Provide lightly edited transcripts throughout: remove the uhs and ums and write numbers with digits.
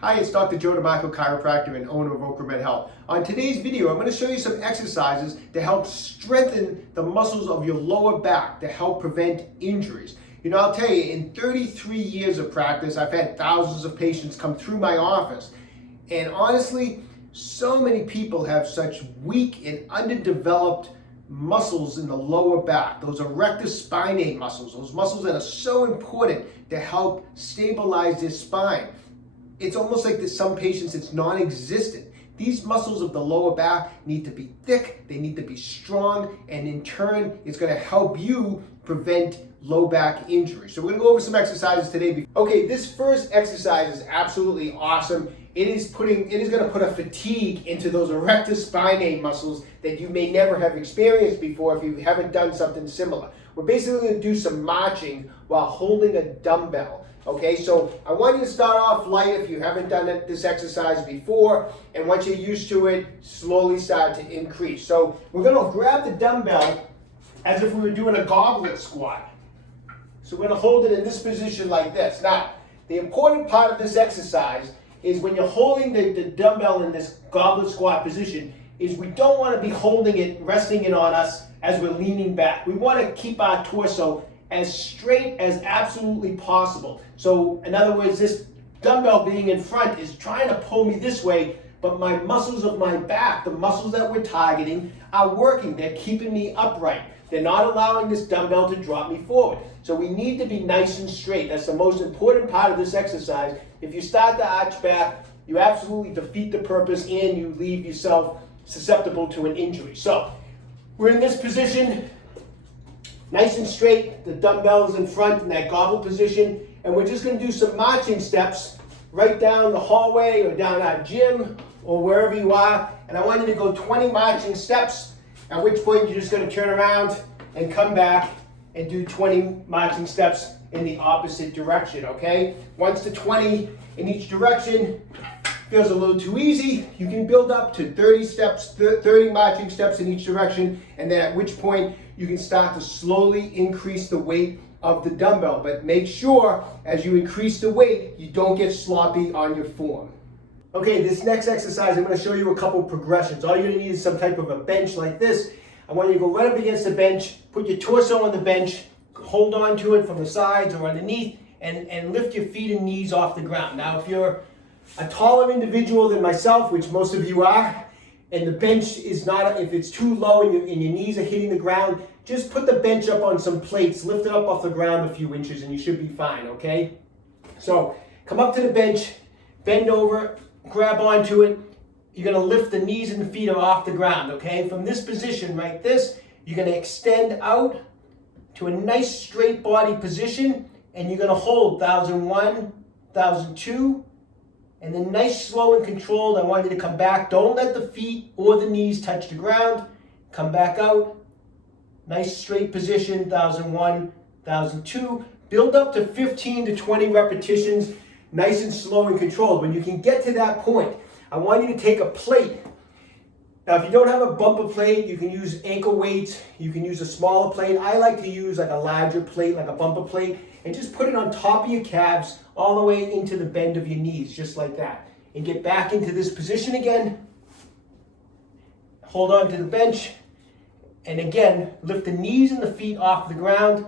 Hi, it's Dr. Joe DeMarco, chiropractor and owner of OcraMed Health. On today's video, I'm going to show you some exercises to help strengthen the muscles of your lower back to help prevent injuries. You know, I'll tell you, in 33 years of practice, I've had thousands of patients come through my office. And honestly, so many people have such weak and underdeveloped muscles in the lower back, those erector spinae muscles, those muscles that are so important to help stabilize their spine. It's almost like that some patients, it's non-existent. These muscles of the lower back need to be thick, they need to be strong, and in turn, it's going to help you prevent low back injury. So we're going to go over some exercises today. Okay, this first exercise is absolutely awesome. It is going to put a fatigue into those erector spinae muscles that you may never have experienced before if you haven't done something similar. We're basically going to do some marching while holding a dumbbell. Okay, so I want you to start off light if you haven't done this exercise before, and once you're used to it, slowly start to increase. So we're going to grab the dumbbell as if we were doing a goblet squat. So we're going to hold it in this position like this. Now, the important part of this exercise is when you're holding the dumbbell in this goblet squat position, is we don't want to be holding it, resting it on us as we're leaning back. We want to keep our torso as straight as absolutely possible. So in other words, this dumbbell being in front is trying to pull me this way, but my muscles of my back, the muscles that we're targeting, are working. They're keeping me upright. They're not allowing this dumbbell to drop me forward. So we need to be nice and straight. That's the most important part of this exercise. If you start to arch back, you absolutely defeat the purpose and you leave yourself susceptible to an injury. So we're in this position, nice and straight. The dumbbell is in front in that goblet position, and we're just going to do some marching steps right down the hallway or down our gym or wherever you are. And I want you to go 20 marching steps, at which point you're just going to turn around and come back and do 20 marching steps in the opposite direction, okay? Once to 20 in each direction feels a little too easy, you can build up to 30 marching steps in each direction, and then at which point you can start to slowly increase the weight of the dumbbell. But make sure as you increase the weight, you don't get sloppy on your form. Okay, this next exercise, I'm going to show you a couple progressions. All you're going to need is some type of a bench like this. I want you to go right up against the bench, put your torso on the bench, hold on to it from the sides or underneath, and lift your feet and knees off the ground. Now, if you're a taller individual than myself, which most of you are, and the bench is not, if it's too low and your knees are hitting the ground, just put the bench up on some plates, lift it up off the ground a few inches, and you should be fine, okay? So come up to the bench, bend over, grab onto it. You're going to lift the knees and the feet are off the ground, okay? From this position, like this, you're going to extend out to a nice straight body position, and you're going to hold 1001, 1002, and then nice, slow, and controlled. I want you to come back. Don't let the feet or the knees touch the ground. Come back out. Nice, straight position, 1001, 1002. Build up to 15 to 20 repetitions, nice and slow and controlled. When you can get to that point, I want you to take a plate. Now, if you don't have a bumper plate, you can use ankle weights. You can use a smaller plate. I like to use like a larger plate, like a bumper plate, and just put it on top of your calves all the way into the bend of your knees, just like that. And get back into this position again. Hold on to the bench. And again, lift the knees and the feet off the ground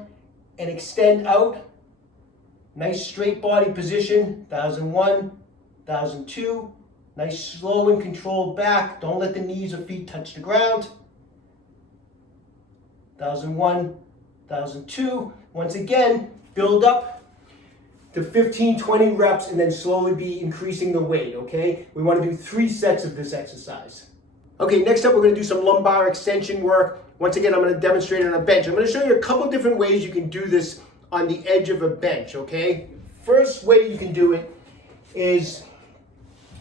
and extend out. Nice straight body position, 1001, 1002. Nice slow and controlled back. Don't let the knees or feet touch the ground. 1001, 1002. Once again, build up to 15, 20 reps and then slowly be increasing the weight, okay? We want to do 3 sets of this exercise. Okay, next up we're going to do some lumbar extension work. Once again, I'm going to demonstrate it on a bench. I'm going to show you a couple different ways you can do this on the edge of a bench, okay? First way you can do it is,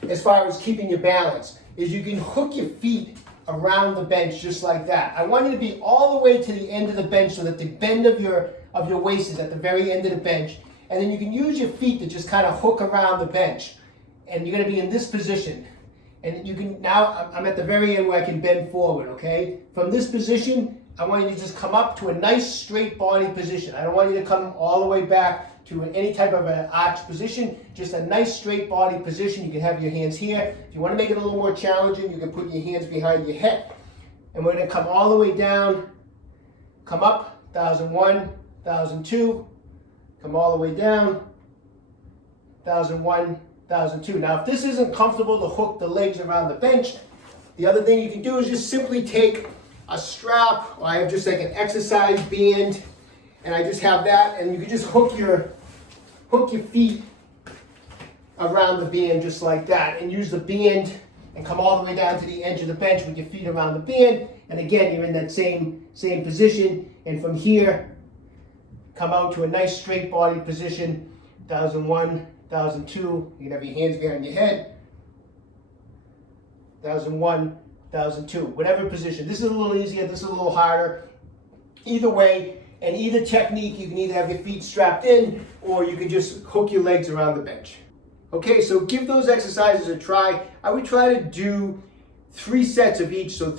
as far as keeping your balance, is you can hook your feet around the bench just like that. I want you to be all the way to the end of the bench so that the bend of your waist is at the very end of the bench. And then you can use your feet to just kind of hook around the bench. And you're going to be in this position. And you can, now I'm at the very end where I can bend forward, okay? From this position, I want you to just come up to a nice straight body position. I don't want you to come all the way back to any type of an arch position, just a nice straight body position. You can have your hands here. If you want to make it a little more challenging, you can put your hands behind your head. And we're going to come all the way down, come up, 1001, 1002, come all the way down, 1001, 1002. Now, if this isn't comfortable to hook the legs around the bench, the other thing you can do is just simply take a strap, or I have just like an exercise band, and I just have that, and you can just hook your feet around the band just like that, and use the band and come all the way down to the edge of the bench with your feet around the band. And again, you're in that same position, and from here, come out to a nice straight body position, 1001, 1002. You can have your hands behind your head, 1001, 1002, whatever position. This is a little easier, this is a little harder. Either way, and either technique, you can either have your feet strapped in, or you can just hook your legs around the bench. Okay, so give those exercises a try. I would try to do 3 sets of each. So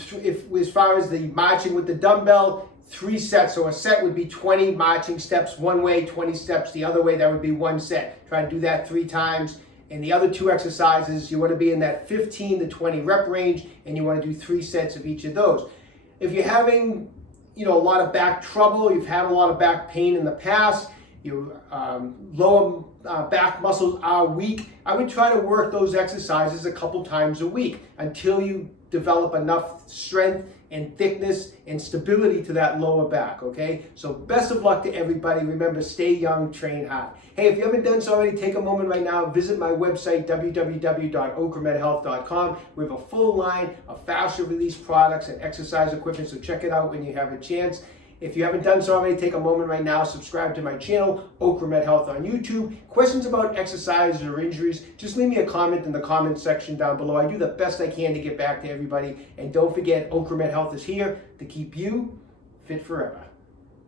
as far as the marching with the dumbbell, 3 sets. So a set would be 20 marching steps one way, 20 steps the other way. That would be 1 set. Try to do that 3 times. And the other 2 exercises, you want to be in that 15 to 20 rep range, and you want to do 3 sets of each of those. If you're having, a lot of back trouble, you've had a lot of back pain in the past, your lower back muscles are weak, I would try to work those exercises a couple times a week until you develop enough strength and thickness and stability to that lower back, okay? So best of luck to everybody. Remember, stay young, train hard. Hey, if you haven't done so already, take a moment right now, visit my website, www.OcraMedHealth.com. We have a full line of fascia release products and exercise equipment, so check it out when you have a chance. If you haven't done so already, take a moment right now, subscribe to my channel, OcraMed Health on YouTube. Questions about exercises or injuries, just leave me a comment in the comment section down below. I do the best I can to get back to everybody. And don't forget, OcraMed Health is here to keep you fit forever.